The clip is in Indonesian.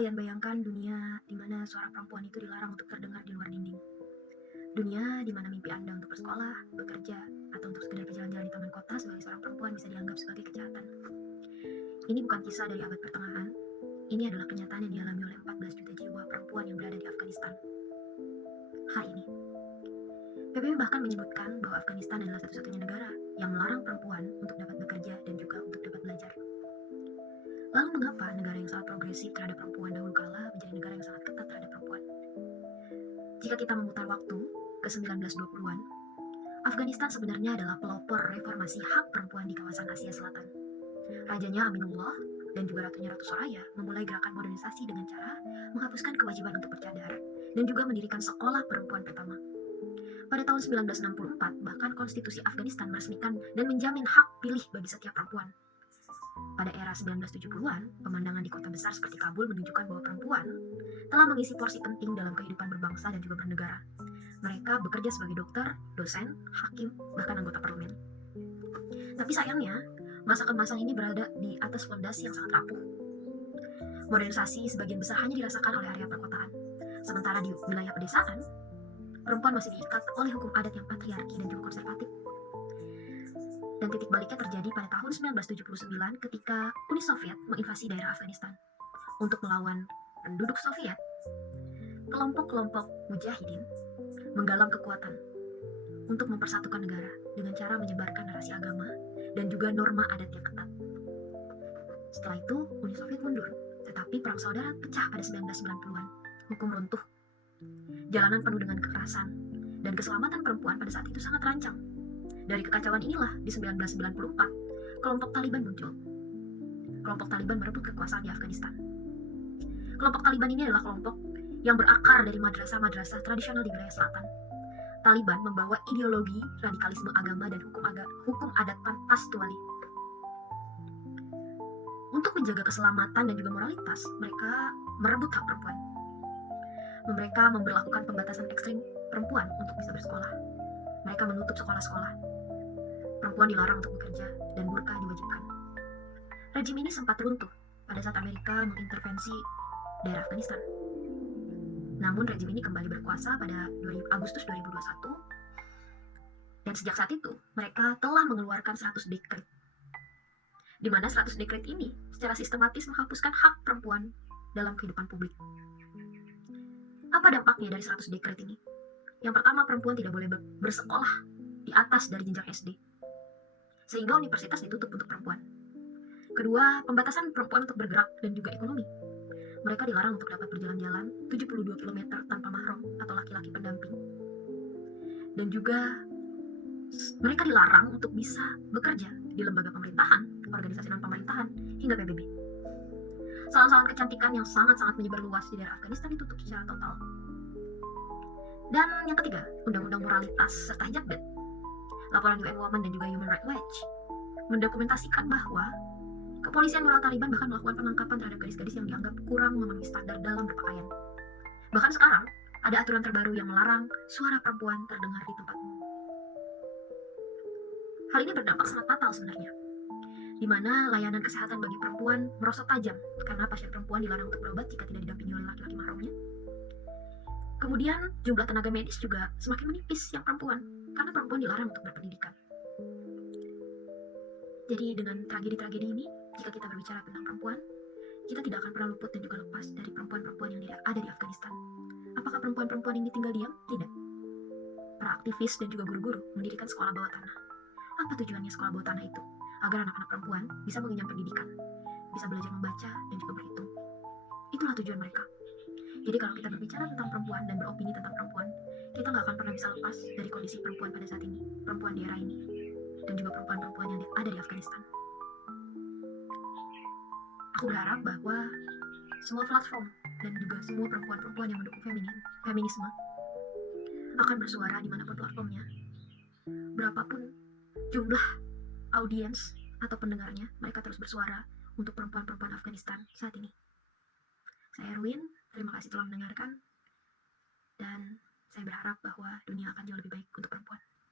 kalian bayangkan dunia di mana suara perempuan itu dilarang untuk terdengar di luar dinding? Dunia di mana mimpi Anda untuk bersekolah, bekerja, atau untuk sekedar berjalan-jalan di taman kota sebagai seorang perempuan bisa dianggap sebagai kejahatan. Ini bukan kisah dari abad pertengahan, ini adalah kenyataan yang dialami oleh 14 juta jiwa perempuan yang berada di Afghanistan. Hari ini, PBB bahkan menyebutkan bahwa Afghanistan adalah satu-satunya negara yang melarang perempuan untuk dapat bekerja dan juga untuk dapat belajar. Lalu mengapa negara yang sangat progresif terhadap perempuan dahulu kala menjadi negara yang sangat ketat terhadap perempuan? Jika kita memutar waktu ke 1920-an, Afghanistan sebenarnya adalah pelopor reformasi hak perempuan di kawasan Asia Selatan. Rajanya Aminullah dan juga ratunya Ratu Soraya memulai gerakan modernisasi dengan cara menghapuskan kewajiban untuk bercadar dan juga mendirikan sekolah perempuan pertama. Pada tahun 1964, bahkan konstitusi Afghanistan meresmikan dan menjamin hak pilih bagi setiap perempuan. Pada era 1970-an, pemandangan di kota besar seperti Kabul menunjukkan bahwa perempuan telah mengisi porsi penting dalam kehidupan berbangsa dan juga bernegara. Mereka bekerja sebagai dokter, dosen, hakim, bahkan anggota parlemen. Tapi sayangnya, masa kemasan ini berada di atas fondasi yang sangat rapuh. Modernisasi sebagian besar hanya dirasakan oleh area perkotaan. Sementara di wilayah pedesaan, perempuan masih diikat oleh hukum adat yang patriarki dan juga konservatif. Dan titik baliknya terjadi pada tahun 1979 ketika Uni Soviet menginvasi daerah Afghanistan. Untuk melawan penduduk Soviet, kelompok-kelompok mujahidin menggalang kekuatan untuk mempersatukan negara dengan cara menyebarkan narasi agama dan juga norma adat yang ketat. Setelah itu, Uni Soviet mundur, tetapi perang saudara pecah pada 1990-an. Hukum runtuh. Jalanan penuh dengan kekerasan dan keselamatan perempuan pada saat itu sangat rancang. Dari kekacauan inilah, di 1994, kelompok Taliban muncul. Kelompok Taliban merebut kekuasaan di Afghanistan. Kelompok Taliban ini adalah kelompok yang berakar dari madrasah-madrasah tradisional di wilayah selatan. Taliban membawa ideologi radikalisme agama dan hukum adat Pastuali. Untuk menjaga keselamatan dan juga moralitas, mereka merebut hak perempuan. Mereka memberlakukan pembatasan ekstrim perempuan untuk bisa bersekolah. Mereka menutup sekolah-sekolah. Perempuan dilarang untuk bekerja dan burka diwajibkan. Rejim ini sempat runtuh pada saat Amerika mengintervensi daerah Afghanistan. Namun rejim ini kembali berkuasa pada Agustus 2021 dan sejak saat itu mereka telah mengeluarkan 100 dekret, di mana 100 dekret ini secara sistematis menghapuskan hak perempuan dalam kehidupan publik. Apa dampaknya dari 100 dekret ini? Yang pertama, perempuan tidak boleh bersekolah di atas dari jenjang SD, sehingga universitas ditutup untuk perempuan. Kedua, pembatasan perempuan untuk bergerak dan juga ekonomi. Mereka dilarang untuk dapat berjalan-jalan 72 km tanpa mahram atau laki-laki pendamping. Dan juga mereka dilarang untuk bisa bekerja di lembaga pemerintahan, organisasi non-pemerintahan, hingga PBB. Salon-salon kecantikan yang sangat-sangat menyebar luas di daerah Afghanistan ditutup secara total. Dan yang ketiga, undang-undang moralitas serta hijab bed. Laporan UN Women dan juga Human Rights Watch mendokumentasikan bahwa kepolisian moral Taliban bahkan melakukan penangkapan terhadap gadis-gadis yang dianggap kurang memenuhi standar dalam berpakaian. Bahkan sekarang, ada aturan terbaru yang melarang suara perempuan terdengar di tempat umum. Hal ini berdampak sangat fatal sebenarnya, di mana layanan kesehatan bagi perempuan merosot tajam karena pasien perempuan dilarang untuk berobat jika tidak didampingi oleh laki-laki mahramnya. Kemudian, jumlah tenaga medis juga semakin menipis yang perempuan, karena perempuan dilarang untuk berpendidikan. Jadi dengan tragedi-tragedi ini, jika kita berbicara tentang perempuan, kita tidak akan pernah luput dan juga lepas dari perempuan-perempuan yang ada di Afghanistan. Apakah perempuan-perempuan ini tinggal diam? Tidak. Para aktivis dan juga guru-guru mendirikan sekolah bawah tanah. Apa tujuannya sekolah bawah tanah itu? Agar anak-anak perempuan bisa mengenyam pendidikan, bisa belajar membaca dan juga berhitung. Itulah tujuan mereka. Jadi kalau kita berbicara tentang perempuan dan beropini tentang perempuan, kita nggak akan pernah bisa lepas dari kondisi perempuan pada saat ini, perempuan di era ini, dan juga perempuan-perempuan yang ada di Afghanistan. Aku berharap bahwa semua platform dan juga semua perempuan-perempuan yang mendukung feminisme akan bersuara dimanapun platformnya. Berapapun jumlah audiens atau pendengarnya, mereka terus bersuara untuk perempuan-perempuan Afghanistan saat ini. Saya Erwin, terima kasih telah mendengarkan, dan saya berharap bahwa dunia akan jauh lebih baik untuk perempuan.